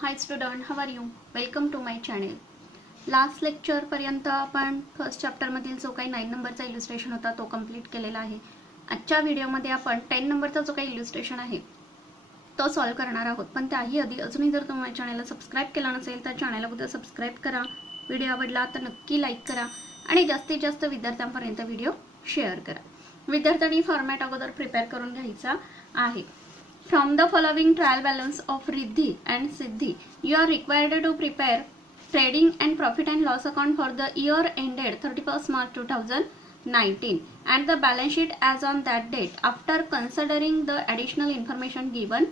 High student, how are you? Welcome to my channel. Last lecture पर्यंत आपण first chapter मधील जो काही 9 नंबरचा इल्युस्ट्रेशन होता तो कंप्लीट केलेला आहे. आजच्या व्हिडिओमध्ये आपण 10 नंबरचा जो काही इल्युस्ट्रेशन आहे तो सॉल्व करणार आहोत. पण त्याही आधी अजूनही जर तुम्ही चॅनलला सबस्क्राइब केला नसेल तर चॅनलला उद्या सबस्क्राइब करा. व्हिडिओ आवडला तर नक्की लाईक करा आणि जास्तीत जास्त विद्यार्थ्यांपर्यंत व्हिडिओ शेअर करा. विद्यार्थ्यांनी फॉर्मॅट अगोदर प्रिपेअर करून घ्यायचा आहे. From the following trial balance of Riddhi and Siddhi, you are required to prepare trading and profit and loss account for the year ended 31st March 2019 and the balance sheet as on that date after considering the additional information given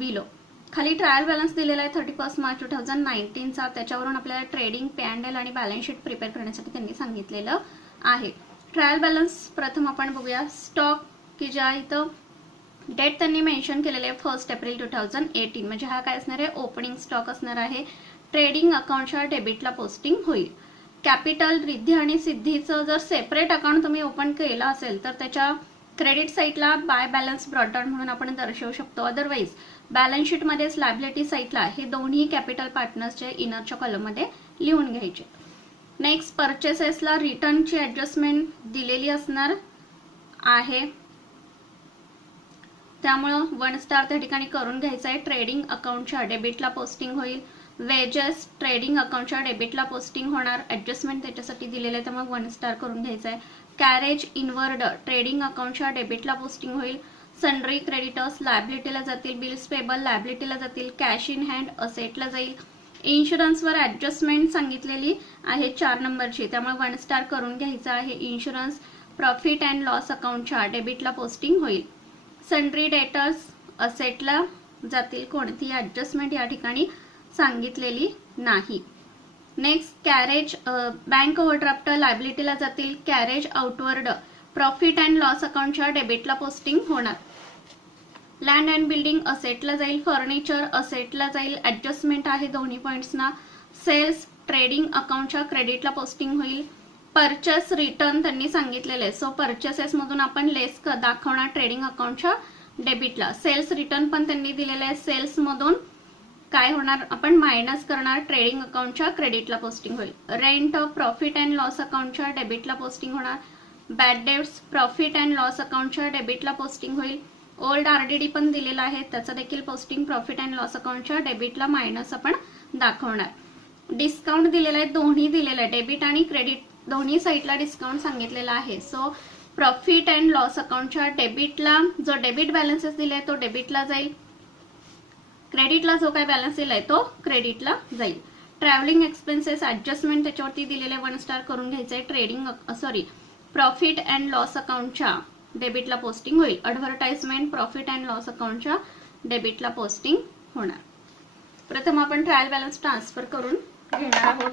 below. खाली trial balance दिलेला आहे 31st March 2019 चा. त्याच्यावरून आपल्याला trading, P&L आणि balance sheet prepare करण्यासाठी त्यांनी सांगितलेलं आहे. ट्रायल बॅलन्स प्रथम आपण बघूया. स्टॉक की ज्या इथं डेट त्यांनी मेन्शन केलेले आहे 1 एप्रिल 2018, म्हणजे हा काय असणार आहे, ओपनिंग स्टॉक असणार आहे. ट्रेडिंग अकाउंटच्या डेबिटला पोस्टिंग होईल. कॅपिटल रिद्धी आणि सिद्धीचं जर सेपरेट अकाउंट तुम्ही ओपन केलं असेल तर त्याच्या क्रेडिट साईडला बाय बॅलन्स ब्रॉट डाऊन म्हणून आपण दर्शवू शकतो. अदरवाईज बॅलन्स शीटमध्येच लायबिलिटी साईडला हे दोन्ही कॅपिटल पार्टनर्सच्या इनरच्या कॉलममध्ये लिहून घ्यायचे. नेक्स्ट परचेसेसला रिटर्नची ऍडजस्टमेंट दिलेली असणार आहे, त्यामुळं 1 स्टार त्या ठिकाणी करून घ्यायचा आहे. ट्रेडिंग अकाउंटच्या डेबिटला पोस्टिंग होईल. वेजेस ट्रेडिंग अकाउंटच्या डेबिटला पोस्टिंग होणार, ऍडजस्टमेंट त्याच्यासाठी दिलेलं आहे त्यामुळे 1 स्टार करून घ्यायचा आहे. कॅरेज इनवर्ड ट्रेडिंग अकाउंटच्या डेबिटला पोस्टिंग होईल. सन्ड्री क्रेडिटर्स लायबिलिटीला जातील. बिल्स पेबल लायबिलिटीला जातील. कॅश इन हँड असेटला जाईल. इन्शुरन्सवर ऍडजस्टमेंट सांगितलेली आहे 4 नंबरची, त्यामुळे 1 स्टार करून घ्यायचा आहे. इन्शुरन्स प्रॉफिट अँड लॉस अकाउंटच्या डेबिटला पोस्टिंग होईल. सन्ड्री डेटर्स असेटला जातील. कोणतीही ऍडजस्टमेंट या ठिकाणी सांगितलेली नाही. नेक्स्ट कॅरेज बँक ओव्हरड्राफ्ट लायबिलिटीला जातील. Carriage outward profit and loss अकाउंटच्या डेबिटला पोस्टिंग होणार. लँड अँड बिल्डिंग असेटला जाईल. फर्निचर असेटला जाईल. ऍडजस्टमेंट आहे दोन्ही पॉइंट्सना. सेल्स ट्रेडिंग अकाउंटच्या क्रेडिटला पोस्टिंग होईल. परचेस रिटर्न त्यांनी सांगितलेले आहे, सो परचेसेस मधून आपण लेस दाखवणार ट्रेडिंग अकाउंटच्या डेबिटला. सेल्स रिटर्न पण त्यांनी दिलेले आहे, सेल्स मधून काय होणार आपण मायनस करणार, ट्रेडिंग अकाउंटच्या क्रेडिटला पोस्टिंग होईल. रेंट प्रॉफिट अँड लॉस अकाउंटच्या डेबिटला पोस्टिंग होणार. Bad debts profit and loss अकाउंटच्या डेबिटला पोस्टिंग होईल. ओल्ड आरडीडी पण दिलेला आहे, त्याचं देखील पोस्टिंग प्रॉफिट अँड लॉस अकाउंटच्या डेबिटला मायनस आपण दाखवणार. डिस्काउंट दिलेला आहे, दोन्ही दिलेलं आहे, डेबिट आणि क्रेडिट दोन्ही साईडला डिस्काउंट सांगितलेला आहे. सो प्रॉफिट अँड लॉस अकाउंटच्या डेबिटला जो डेबिट बॅलन्सेस दिलाय तो डेबिटला जाईल. क्रेडिटला जो काय बॅलन्स दिलाय तो क्रेडिटला जाईल. ट्रॅव्हलिंग एक्सपेन्सेस ऍडजस्टमेंट त्याच्यावरती दिलेले 1 स्टार करून घ्यायचं आहे. ट्रेडिंग प्रॉफिट अँड लॉस अकाउंटच्या डेबिटला पोस्टिंग होईल. ऍडव्हर्टाइजमेंट प्रॉफिट अँड लॉस अकाउंटच्या डेबिटला पोस्टिंग होणार. प्रथम आपण ट्रायल बॅलन्स ट्रान्सफर करून घेणार आहोत.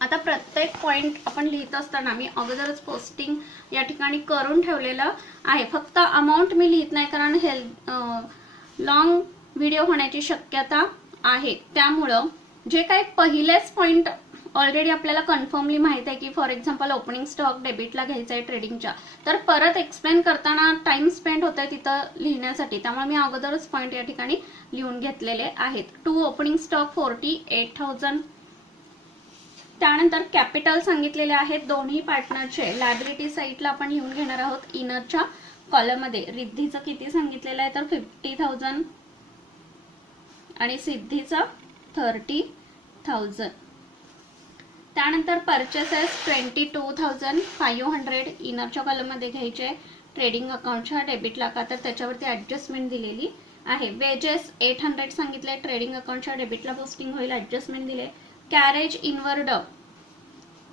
आता प्रत्येक पॉइंट आपण लिहित असताना मी अगोदरच पोस्टिंग या ठिकाणी करून ठेवलेलं आहे. फक्त अमाऊंट मी लिहित नाही कारण लॉंग व्हिडिओ होण्याची शक्यता आहे, त्यामुळं जे काही पहिलेच पॉइंट ऑलरेडी आपल्याला कन्फर्मली माहित आहे की फॉर एक्झाम्पल ओपनिंग स्टॉक डेबिटला घ्यायचा आहे ट्रेडिंगच्या, तर परत एक्सप्लेन करताना टाइम स्पेंड होत आहे तिथं लिहिण्यासाठी, त्यामुळे मी अगोदरच पॉइंट या ठिकाणी लिहून घेतलेले आहेत. 2 ओपनिंग स्टॉक 48,000. त्यानंतर कॅपिटल सांगितलेले आहेत दोन्ही पार्टनरचे. लायबिलिटी साईडला आपण लिहून घेणार आहोत इनरच्या कॉलम मध्ये. रिद्धीचं किती सांगितलेलं आहे तर 50,000 आणि सिद्धीचं 30,000. त्यानंतर परचेसेस 22,500 इनरच्या कॉलम मध्ये घ्यायचे ट्रेडिंग अकाउंटच्या डेबिटला, का तर त्याच्यावरती ऍडजस्टमेंट दिलेली आहे. वेजेस 800 सांगितले, ट्रेडिंग अकाउंटच्या डेबिटला पोस्टिंग होईल, ऍडजस्टमेंट दिले. कॅरेज इनवर्ड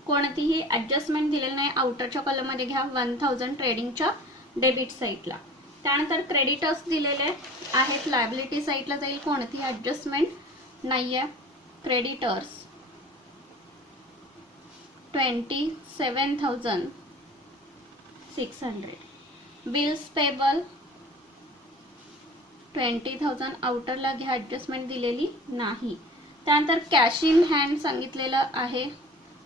कोणतीही ऍडजस्टमेंट दिलेली नाही, आउटरच्या कॉलम मध्ये घ्या. 1000 ट्रेडिंगच्या डेबिट साईडला. त्यानंतर क्रेडिटर्स दिलेले आहेत, लायबिलिटी साईडला जाईल, कोणतीही ऍडजस्टमेंट नाहीये. क्रेडिटर्स 27,600. बिल्स पेबल 20,000 आउटरला घ्या, ऍडजस्टमेंट दिलेली नाही. त्यानंतर कॅश इन हँड सांगितलेलं आहे,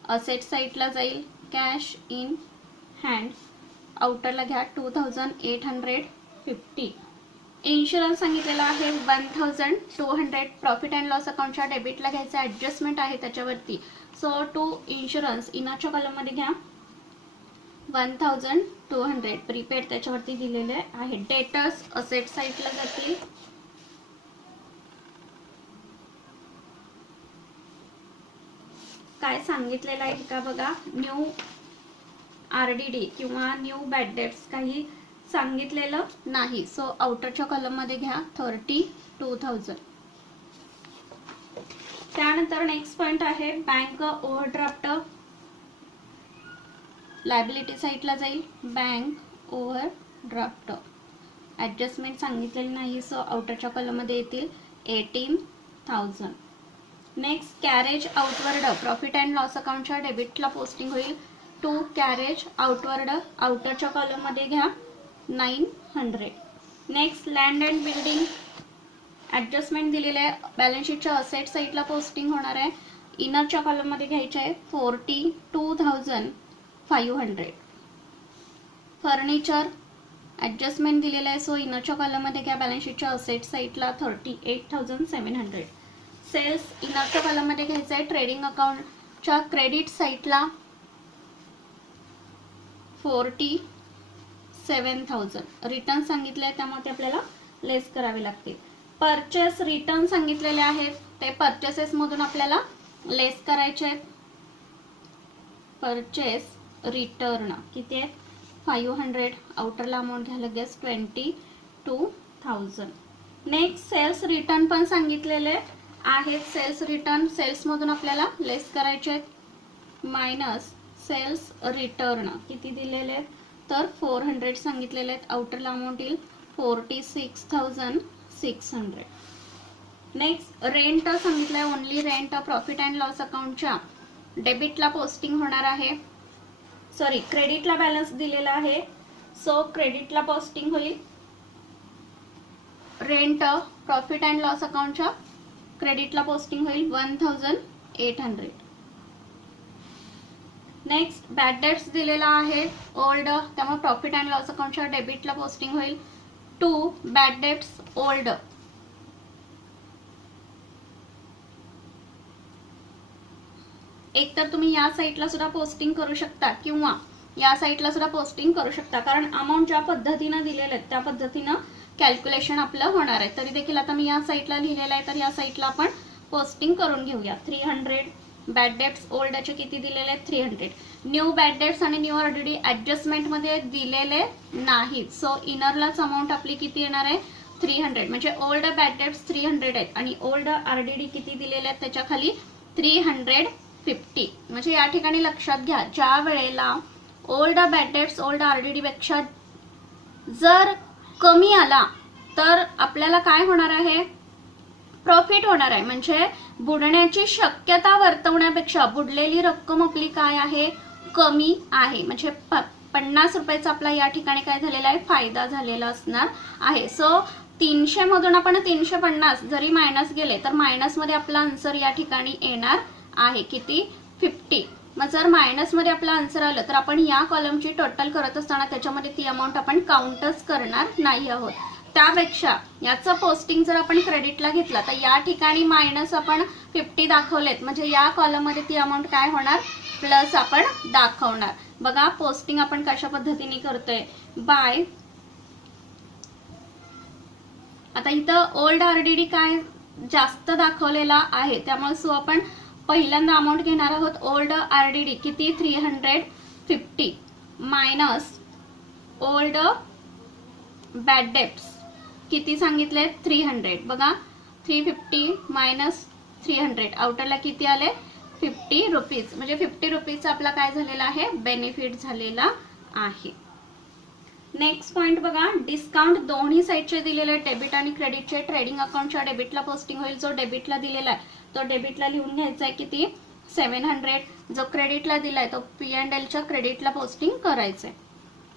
असेट साईडला जाईल. कॅश इन हँड आउटरला घ्या 2,850. इन्शुरन्स सांगितलेला आहे 1200. प्रॉफिट अँड लॉस अकाउंटच्या डेबिटला घ्यायचं ॲडजस्टमेंट आहे त्याच्यावरती. सो टू इन्शुरन्स इनरच्या कॉलममध्ये घ्या 1200. प्रीपेड त्याच्यावरती दिलेले आहे. डेटर्स असेट साईडला जातील. काय सांगितलेलं आहे का बघा, न्यू RDD किंवा न्यू बॅड डेट्स काही सांगितलेलं नाही. सो आउटरच्या कॉलम मध्ये घ्या 32,000. त्यानंतर नेक्स्ट पॉइंट आहे बँक ओव्हरड्राफ्ट. लायबिलिटी साईडला जाईल. बँक ओव्हरड्राफ्ट ॲडजस्टमेंट सांगितलेली नाही. सो आउटरच्या कॉलम मध्ये येतील 18,000. Next carriage outward. Profit and loss अकाउंटच्या डेबिटला पोस्टिंग होईल 2 कॅरेज आउटवर्ड. आउटरच्या कॉलम मध्ये घ्या 900. Next land and building adjustment दिलेले आहे. बॅलन्स शीटच्या असेट साईडला पोस्टिंग होणार आहे. इनरच्या कॉलम मध्ये घ्यायचे आहे 42,500. फर्निचर ॲडजस्टमेंट दिलेलं आहे. सो इनरच्या कॉलम मध्ये घ्या बॅलन्स शीटच्या असेट साईडला 38,700. सेल्स इनरच्या कॉलम मध्ये घ्यायचं आहे. ट्रेडिंग अकाउंटच्या क्रेडिट साईडला 47,000. रिटर्न सांगितले आहे त्यामुळे ते आपल्याला लेस करावे लागतील. परचेस रिटर्न सांगितलेले आहेत ते परचेसेस मधून आपल्याला लेस करायचे आहेत. परचेस रिटर्न किती आहे 500. आउटरला अमाऊंट घ्या लगेच 22,000. नेक्स्ट सेल्स रिटर्न पण सांगितलेले आहेत. सेल्स रिटर्न सेल्स मधून आपल्याला लेस करायचे आहेत. मायनस सेल्स रिटर्न किती दिलेले आहेत तर 400 सांगितलेले आहेत. आउटरला अमाऊंट येईल 46,600. नेक्स्ट रेंट सांगितलंय. Only rent profit and loss अकाउंटच्या डेबिटला पोस्टिंग होणार आहे. सॉरी क्रेडिटला बॅलन्स दिलेला आहे. सो क्रेडिटला पोस्टिंग होईल. रेंट प्रॉफिट अँड लॉस अकाउंटच्या क्रेडिटला पोस्टिंग होईल 1,800. नेक्स्ट बॅड डेट्स दिलेला आहे ओल्ड त्यामुळे प्रॉफिट अँड लॉस अकाउंटच्या डेबिटला पोस्टिंग होईल 2 बॅड डेट्स ओल्ड. एक तर तुम्ही या साईडला सुद्धा पोस्टिंग करू शकता किंवा या साईडला सुद्धा पोस्टिंग करू शकता कारण अमाऊंट ज्या पद्धतीने दिलेले आहेत त्या पद्धतीने कॅल्क्युलेशन आपलं होणार आहे. तरी देखील आता मी या साईडला लिहिलेलं आहे तर या साईडला आपण पोस्टिंग करून घेऊया. 300 बॅड डेट्स ओल्डचे किती दिलेले आहेत 300. न्यू बॅड डेट्स आणि न्यू RDD ॲडजस्टमेंट मध्ये दिलेले नाहीत. सो इनरलाच अमाऊंट आपली किती येणार आहे 300. म्हणजे ओल्ड बॅड डेट्स 300 आहेत आणि ओल्ड RDD किती दिलेले आहेत त्याच्या खाली 350. म्हणजे या ठिकाणी लक्षात घ्या ज्या वेळेला old bad debts old RDD पेक्षा जर कमी आला तर आपल्याला काय होणार आहे प्रॉफिट होणार आहे. म्हणजे बुडण्याची शक्यता वर्तवण्यापेक्षा बुडलेली रक्कम आपली काय आहे कमी आहे. म्हणजे 50 रुपयाचा आपला या ठिकाणी काय झालेला आहे फायदा झालेला असणार आहे. सो 300 मधून आपण 350 जरी मायनस गेले तर मायनस मध्ये आपला आन्सर या ठिकाणी येणार आहे किती 50. मग जर मायनस मध्ये आपला आन्सर आलं तर आपण या कॉलमची टोटल करत असताना त्याच्यामध्ये ती अमाऊंट आपण काउंटच करणार नाही आहोत. त्यापेक्षा याचं पोस्टिंग जर आपण क्रेडिटला घेतला तर या ठिकाणी मायनस आपण 50 दाखवलेत म्हणजे या कॉलम मध्ये ती अमाऊंट काय होणार प्लस आपण दाखवणार. बघा पोस्टिंग आपण कशा पद्धतीने करतोय बाय. आता इथं ओल्ड RDD काय जास्त दाखवलेला आहे त्यामुळे सो आपण पहिल्यांदा अमाऊंट घेणार आहोत. ओल्ड RDD किती 350 मायनस ओल्ड बॅड डेट्स किती सांगितले 300. बघा 350 मायनस 300 आउटरला किती आले 50 रुपीज. म्हणजे 50 रुपीजचा आपला काय झालेला आहे बेनिफिट झालेला आहे. नेक्स्ट पॉइंट बघा डिस्काउंट दोन्ही साईडचे दिलेले डेबिट आणि क्रेडिटचे. ट्रेडिंग अकाउंटच्या डेबिटला पोस्टिंग होईल. जो डेबिटला दिलेला आहे तो डेबिटला लिहून घ्यायचा आहे किती 700. जो क्रेडिटला दिलाय तो P&Lच्या क्रेडिटला पोस्टिंग करायचंय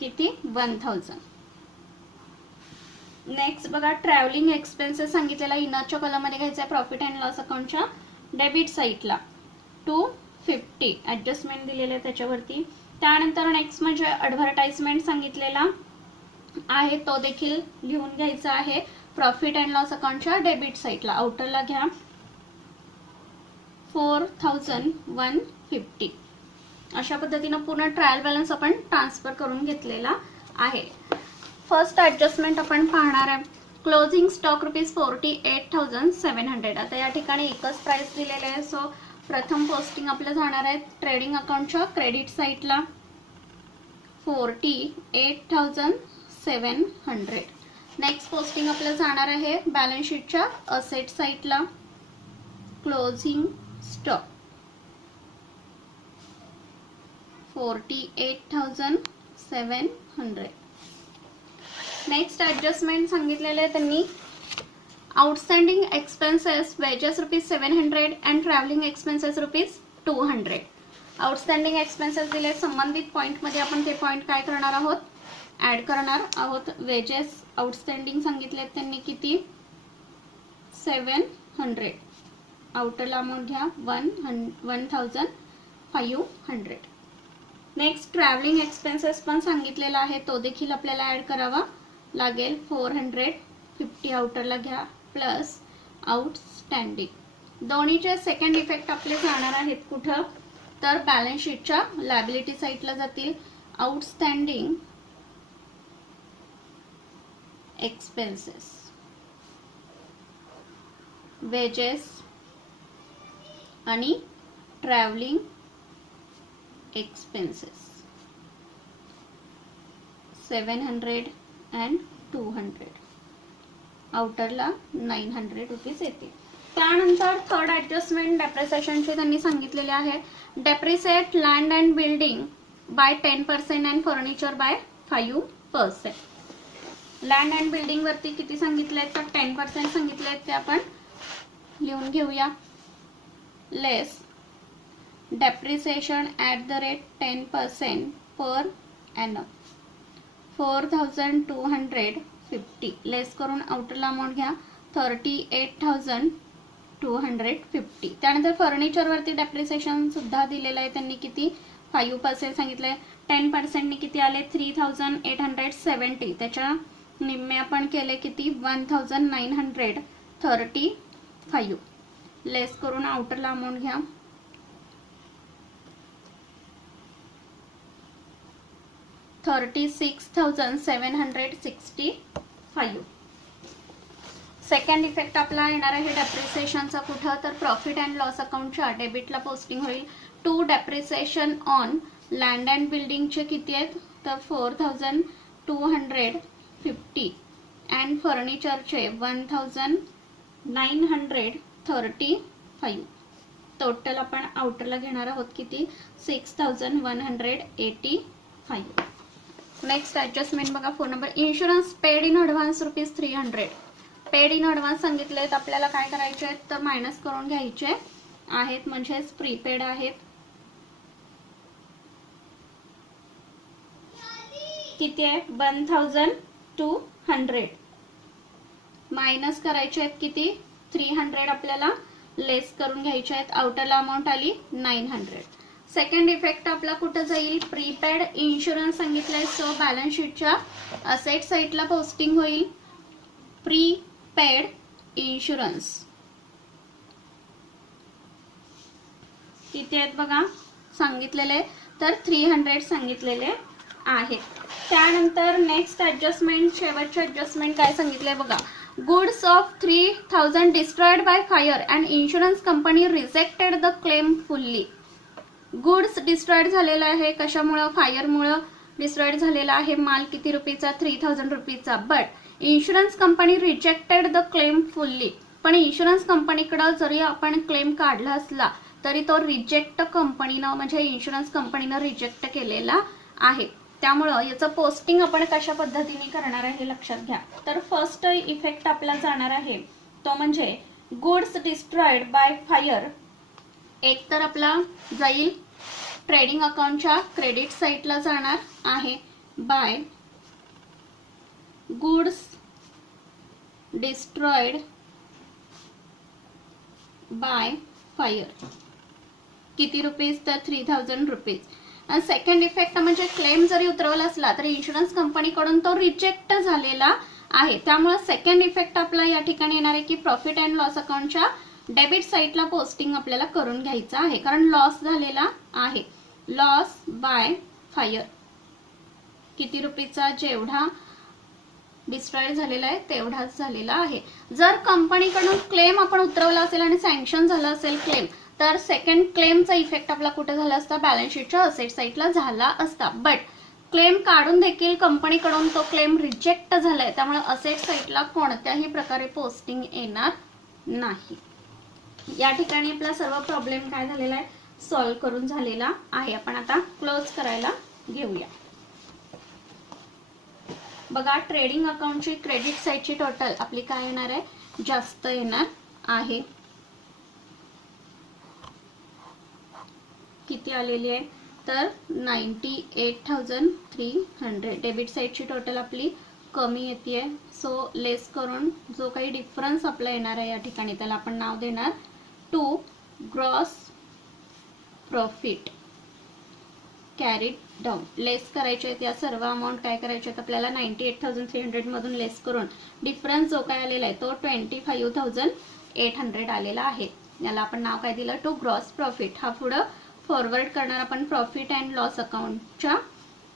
किती 1000. नेक्स्ट बघा ट्रॅव्हलिंग एक्सपेन्सेस सांगितलेला इनरच्या कॉलम मध्ये घ्यायचा आहे. प्रॉफिट अँड लॉस अकाउंटच्या डेबिट साईडला 250 ॲडजस्टमेंट दिलेले आहे त्याच्यावरती. त्यानंतर नेक्स्ट म्हणजे ॲडव्हर्टाइजमेंट सांगितलेला आहे तो देखील लिहून घ्यायचा आहे प्रॉफिट अँड लॉस अकाउंटच्या डेबिट साईडला आउटरला घ्या 4150. अशा पद्धतीनं पूर्ण ट्रायल बॅलन्स आपण ट्रान्सफर करून घेतलेला आहे. फर्स्ट ॲडजस्टमेंट आपण पाहणार आहे. Closing stock ₹48,700. आता या ठिकाणी एकच प्राइस दिलेले आहे. सो प्रथम पोस्टिंग आपलं जाणार आहे ट्रेडिंग अकाउंटच्या क्रेडिट साईडला 48,700. नेक्स्ट पोस्टिंग आपलं जाणार आहे बॅलन्स शीटच्या असेट साईडला क्लोजिंग स्टॉक 48,700. नेक्स्ट ॲडजस्टमेंट सांगितलेले आहे त्यांनी. Outstanding expenses wedges ₹700 and travelling expenses ₹200. Outstanding expenses दिले संबंधित पॉईंटमध्ये आपण ते पॉईंट काय करणार आहोत ॲड करणार आहोत. वेजेस आउटस्टँडिंग सांगितले त्यांनी किती 700. आउटरला अमाऊंट घ्या 1,500. नेक्स्ट ट्रॅव्हलिंग एक्सपेन्सेस पण सांगितलेला आहे तो देखील आपल्याला ॲड करावा लागेल 450. आउटरला घ्या प्लस आउटस्टँडिंग. दोन्हीचे सेकंड इफेक्ट आपले जाणार आहेत कुठं तर बॅलन्स शीटच्या लायबिलिटी साईडला जातील. आउटस्टँडिंग एक्सपेन्सेस वेजेस आणि ट्रॅव्हलिंग एक्सपेन्सेस 700 अँड 200. आउटरला ₹900 येते. त्यानंतर थर्ड ॲडजस्टमेंट डेप्रिसिएशनचे त्यांनी सांगितलेले आहे. Depreciate land and building by 10% and furniture by 5%. Land and building वरती किती सांगितले तर 10% सांगितले ते आपण लिहून घेऊया. Less depreciation at the rate 10% per annum 4,250. Less करून आउटरला अमाऊंट घ्या 38,250. त्यानंतर फर्निचरवरती डेप्रिसिएशन सुद्धा दिलेलं आहे त्यांनी किती 5% सांगितलंय. 10% किती आले 3,870. त्याच्या निम्मे आपण केले किती 1,935. लेस करून आउटरला अमाऊंट घ्या 36,765. सेकंड इफेक्ट आपला येणार आहे डेप्रिसिएशनचा कुठं तर प्रॉफिट अँड लॉस अकाउंटच्या डेबिटला पोस्टिंग होईल. To depreciation on land and बिल्डिंगचे किती आहेत तर 4,250 अँड फर्निचरचे 1,935. टोटल आपण आउटरला घेणार आहोत किती 6,185. नेक्स्ट ॲडजस्टमेंट बघा. Phone number insurance paid in advance ₹300. Paid in advance सांगितले आहेत आपल्याला काय करायचे आहेत तर मायनस करून घ्यायचे आहेत म्हणजेच प्रीपेड आहेत. किती आहे 1,200 मायनस करायचे आहेत किती 300 आपल्याला लेस करून घ्यायचे आहेत. आउटरला अमाऊंट आली 900. सेकंड इफेक्ट आपला कुठं जाईल प्रीपेड इन्शुरन्स सांगितलंय. सो बॅलन्स शीटच्या असेट साईडला पोस्टिंग होईल प्रीपेड इन्शुरन्स. किती आहेत बघा सांगितलेले तर 300 सांगितलेले आहेत. त्यानंतर नेक्स्ट ॲडजस्टमेंट शेवटचे ॲडजस्टमेंट काय सांगितलंय बघा. Goods of 3,000 destroyed by fire and insurance company rejected the claim fully. Goods destroyed झालेला आहे कशामुळं फायरमुळं डिस्ट्रॉयड झालेला आहे. माल किती रुपीचा 3,000 रुपीचा. But insurance company rejected the claim fully. पण इन्शुरन्स कंपनीकडं जरी आपण क्लेम काढला असला तरी तो रिजेक्ट कंपनीनं म्हणजे इन्शुरन्स कंपनीनं रिजेक्ट केलेला आहे. त्यामुळं याचं पोस्टिंग आपण कशा पद्धतीने करणार आहे हे लक्षात घ्या. तर फर्स्ट इफेक्ट आपला जाणार आहे तो म्हणजे गुड्स डिस्ट्रॉयड बाय फायर. एक तर आपला जाईल ट्रेडिंग अकाउंटच्या क्रेडिट साईडला जाणार आहे by goods destroyed by fire. किती रुपीज तर 3,000 रुपीज. आणि सेकंड इफेक्ट म्हणजे क्लेम जरी उतरवला असला तरी इन्शुरन्स कंपनीकडून तो रिजेक्ट झालेला आहे. त्यामुळे सेकंड इफेक्ट आपला या ठिकाणी येणार आहे की प्रॉफिट अँड लॉस अकाउंटच्या डेबिट साईडला पोस्टिंग आपल्याला करून घ्यायचं आहे, कारण लॉस झालेला आहे. लॉस बाय फायर किती रुपयाचा, जेवढा डिस्ट्रॉय झालेला आहे तेवढाच झालेला आहे. जर कंपनीकडून क्लेम आपण उतरवला असेल आणि सँक्शन झाला असेल क्लेम, तर सेकंड क्लेमचा इफेक्ट आपला कुठे झाला असता, बॅलन्स शीटच्या असेट साईडला झाला असता. बट क्लेम काढून देखील कंपनीकडून तो क्लेम रिजेक्ट झालाय, त्यामुळे असेट साईडला कोणत्याही प्रकारे पोस्टिंग येणार नाही. या ठिकाणी आपला सर्व प्रॉब्लेम काय झालेला आहे, सॉल्व्ह करून झालेला आहे. आपण आता क्लोज करायला घेऊया. बघा, ट्रेडिंग अकाउंटची क्रेडिट साईडची टोटल आपली काय येणार आहे, जास्त येणार आहे. किती आलेली आहे तर 98,300. डेबिट साईडची टोटल आपली कमी येते, सो लेस करून जो काही डिफरन्स आपला येणार आहे या ठिकाणी त्याला आपण नाव देणार to gross profit carried down. Less करायचे आहेत या सर्व अमाऊंट काय करायचे आहेत आपल्याला, 98,300 मधून लेस करून डिफरन्स जो काय आलेला आहे तो 25,800 आलेला आहे. याला आपण नाव काय दिलं, टू ग्रॉस प्रॉफिट. हा पुढं फॉरवर्ड करणार आपण प्रॉफिट अँड लॉस अकाउंटच्या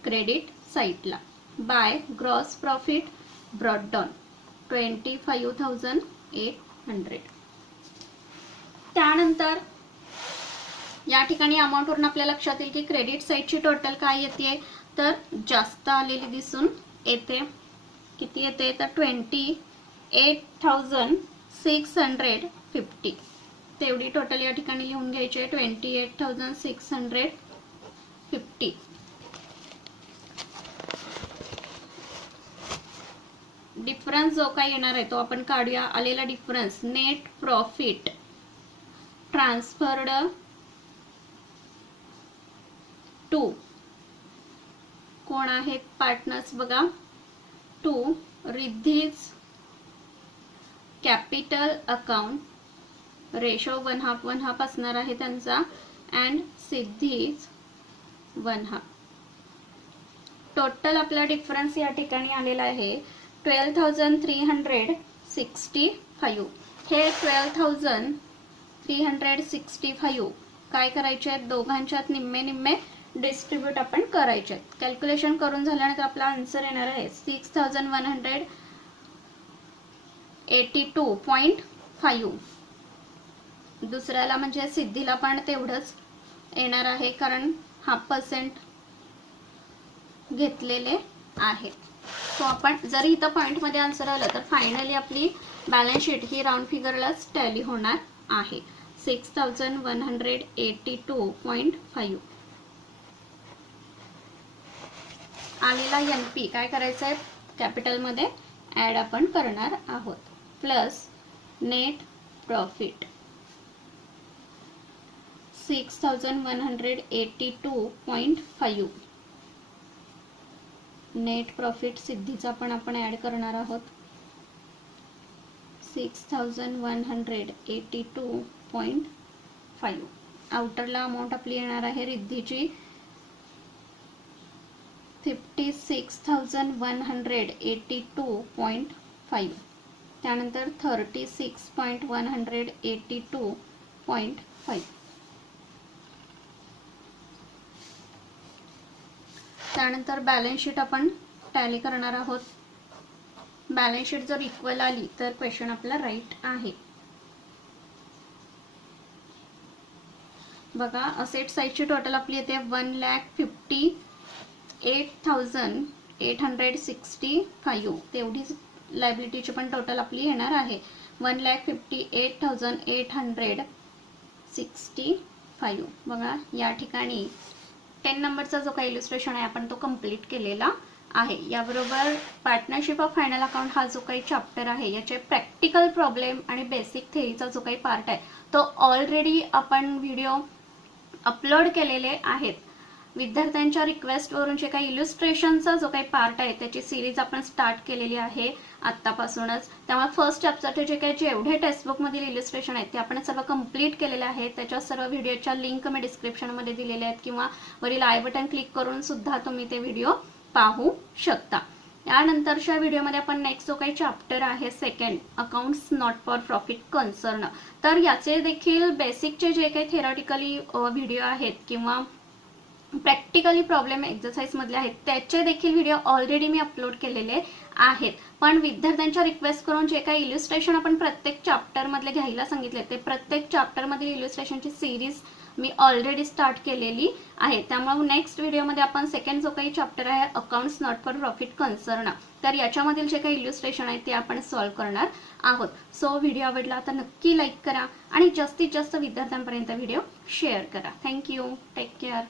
क्रेडिट साईडला. By gross profit brought down 25,800. त्यानंतर या ठिकाणी अमाऊंट वरून आपल्या लक्षात येईल की क्रेडिट साईडची टोटल काय येते तर जास्त आलेली दिसून येते. किती येते तर 28,650. तेवढी टोटल या ठिकाणी लिहून घ्यायची आहे, 28,650. डिफरन्स जो काही येणार आहे तो आपण काढूया. आलेला difference net profit transferred to कोण आहेत पार्टनर्स बघा, to Riddhi's capital account. Ratio 1/2 असणार आहे त्यांचा, अँड सिद्धीज 1/2. टोटल आपला डिफरन्स या ठिकाणी आलेला आहे 12,365. हे 12,365 काय करायचे आहेत, दोघांच्यात निम्मे निम्मे डिस्ट्रीब्यूट आपण करायचे. कॅल्क्युलेशन करून झाल्यानंतर आपला आन्सर येणार आहे 6,182.5. दुसऱ्याला म्हणजे सिद्धीला पण तेवढंच येणार आहे, कारण 0.5% घेतलेले आहे. सो आपण जर इथं पॉईंटमध्ये आन्सर आलं तर फायनली आपली बॅलन्स शीट ही राऊंड फिगरलाच टॅली होणार आहे. 6,182.5 आलेला NP काय करायचं आहे, कॅपिटलमध्ये ॲड आपण करणार आहोत, plus net profit 6,182.5. Net profit सिद्धीचा पण आपण ॲड करणार आहोत 6,182.5. आउटरला अमाऊंट आपली येणार आहे रिद्धीची 56,182.5. त्यानंतर 36,182.5. त्यानंतर बॅलन्स शीट आपण टॅली करणार आहोत. बॅलन्स शीट जर इक्वल आली तर क्वेश्चन आपला राईट आहे. बघा, असेट साईडची टोटल आपली येते 1,58,865. तेवढीच लायबिलिटीची पण टोटल आपली येणार आहे 1,58,865. बघा, या ठिकाणी 10 नंबरचा जो काही इलिस्ट्रेशन आहे आपण तो कंप्लीट केलेला आहे. याबरोबर पार्टनरशिप ऑफ फायनल अकाउंट हा जो काही चॅप्टर आहे याचे प्रॅक्टिकल प्रॉब्लेम आणि बेसिक थेअरीचा जो काही पार्ट आहे तो ऑलरेडी आपण व्हिडिओ अपलोड केलेले आहेत. विद्यार्थ्यांच्या रिक्वेस्टवरून जे काही इलिस्ट्रेशनचा जो काही पार्ट आहे त्याची सिरीज आपण स्टार्ट केलेली आहे आत्तापासूनच. त्यामुळे फर्स्ट चॅप्टरचे जे काही जेवढे टेक्स्टबुकमधील इलिस्ट्रेशन आहेत ते आपण सर्व कंप्लीट केलेले आहेत. त्याच्या सर्व व्हिडिओच्या लिंक मी डिस्क्रिप्शनमध्ये दिलेल्या आहेत, किंवा वरील आय बटन क्लिक करून सुद्धा तुम्ही ते व्हिडिओ पाहू शकता. यानंतरच्या व्हिडिओमध्ये आपण नेक्स्ट जो काही चॅप्टर आहे second accounts not for profit concern, तर याचे देखील बेसिकचे जे काही थेरॉटिकली व्हिडिओ आहेत किंवा प्रॅक्टिकली प्रॉब्लेम एक्झरसाइज मधले आहेत त्याचे देखील व्हिडिओ ऑलरेडी मी अपलोड केलेले आहेत. पण विद्यार्थ्यांच्या रिक्वेस्ट करून जे काही इल्युस्ट्रेशन आपण प्रत्येक चॅप्टर मधले घ्यायला सांगितले ते प्रत्येक चॅप्टर मधील इल्युस्ट्रेशनची सिरीज मी ऑलरेडी स्टार्ट केलेली आहे. त्यामुळे नेक्स्ट व्हिडिओमध्ये आपण सेकंड जो काही चॅप्टर आहे accounts not for profit concern, तर याच्यामधील जे काही इल्युस्ट्रेशन आहे ते आपण सॉल्व्ह करणार आहोत. सो व्हिडिओ आवडला तर नक्की लाईक करा आणि जास्तीत जास्त विद्यार्थ्यांपर्यंत व्हिडिओ शेअर करा. थँक्यू. Take care.